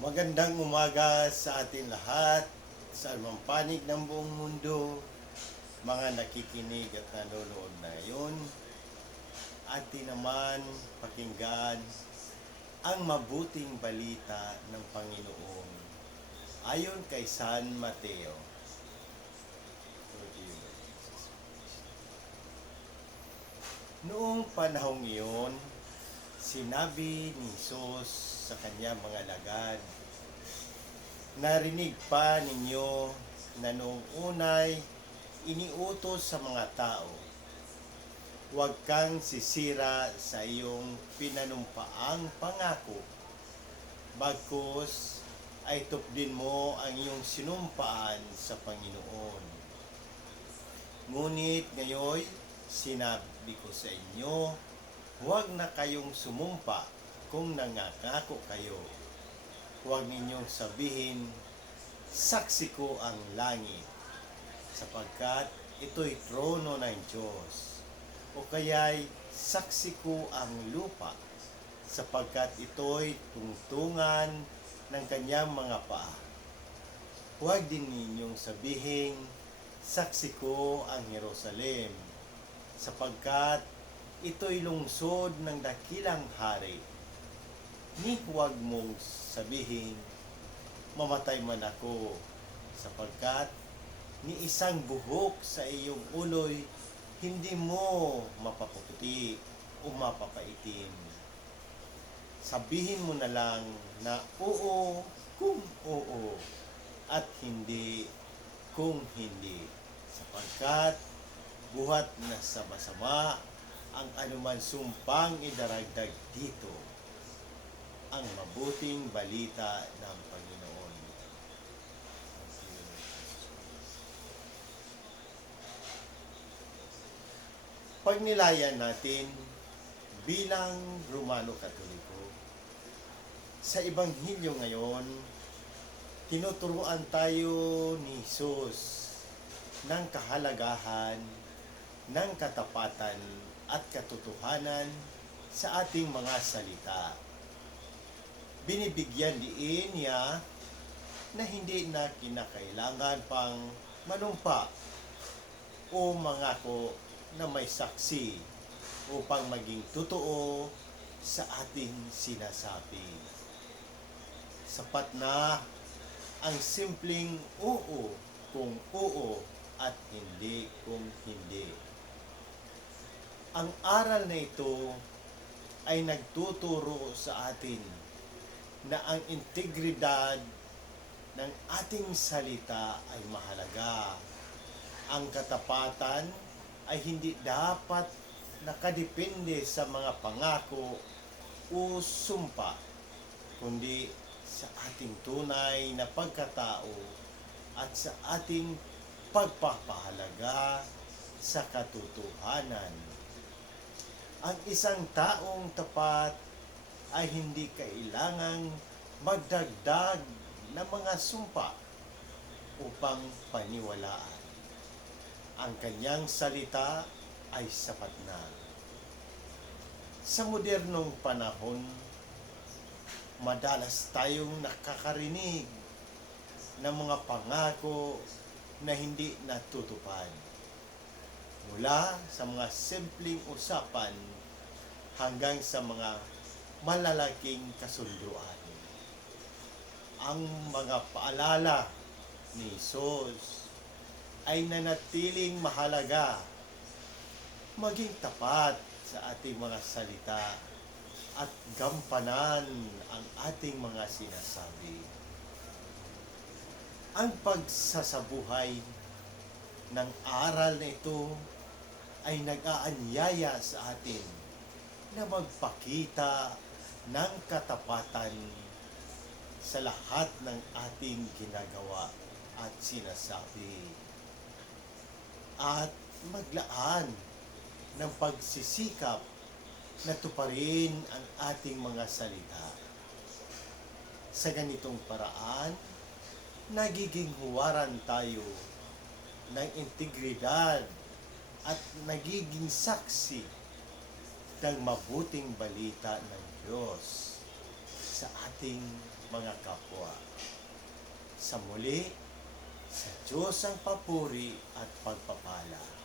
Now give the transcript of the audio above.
Magandang umaga sa ating lahat, sa anumang panig ng buong mundo, mga nakikinig at nanonood na ngayon. Atin naman pakinggan ang mabuting balita ng Panginoon ayon kay San Mateo. Noong panahong iyon, sinabi ni Jesus sa kanyang mga lagad, Narinig pa ninyo na noong unay iniutos sa mga tao, huwag kang sisira sa iyong pinanumpaang pangako. Bagkus ay tupdin mo ang iyong sinumpaan sa Panginoon. Ngunit ngayon, sinabi ko sa inyo, huwag na kayong sumumpa kung nangangako kayo. Huwag ninyong sabihin, saksi ko ang langit, sapagkat ito'y trono ng Diyos. O kaya'y saksi ko ang lupa, sapagkat ito'y tungtungan ng kanyang mga paa. Huwag din ninyong sabihin, saksi ko ang Jerusalem, sapagkat ito'y lungsod ng dakilang hari. Ni huwag mong sabihin, mamatay man ako, sapagkat ni isang buhok sa iyong uloy, hindi mo mapapuputi o mapapaitim. Sabihin mo na lang na oo kung oo at hindi kung hindi. Sapagkat buhat na sa masama ang anuman sumpang idaragdag dito ang mabuting balita ng Panginoon. Pagnilayan natin bilang Romano Katoliko, sa Ebanghelyo ngayon, tinuturuan tayo ni Jesus ng kahalagahan ng katapatan at katotohanan sa ating mga salita. Binibigyan diin niya na hindi na kinakailangan pang manumpa o mangako na may saksi upang maging totoo sa ating sinasabi. Sapat na ang simpleng oo kung oo at hindi kung hindi. Ang aral na ito ay nagtuturo sa atin na ang integridad ng ating salita ay mahalaga. Ang katapatan ay hindi dapat nakadepende sa mga pangako o sumpa, kundi sa ating tunay na pagkatao at sa ating pagpapahalaga sa katotohanan. Ang isang taong tapat ay hindi kailangang magdagdag ng mga sumpa upang paniwalaan. Ang kanyang salita ay sapat na. Sa modernong panahon, madalas tayong nakakarinig ng mga pangako na hindi natutupad. Mula sa mga simpleng usapan hanggang sa mga malalaking kasunduan. Ang mga paalala ni Jesus ay nanatiling mahalaga maging tapat sa ating mga salita at gampanan ang ating mga sinasabi. Ang pagsasabuhay ng aral na ito ay nag-aanyaya sa atin na magpakita ng katapatan sa lahat ng ating ginagawa at sinasabi. At maglaan ng pagsisikap na tuparin ang ating mga salita. Sa ganitong paraan, nagiging huwaran tayo ng integridad at nagiging saksi ng mabuting balita ng Diyos sa ating mga kapwa. Sa muli, sa Diyos ang papuri at pagpapala.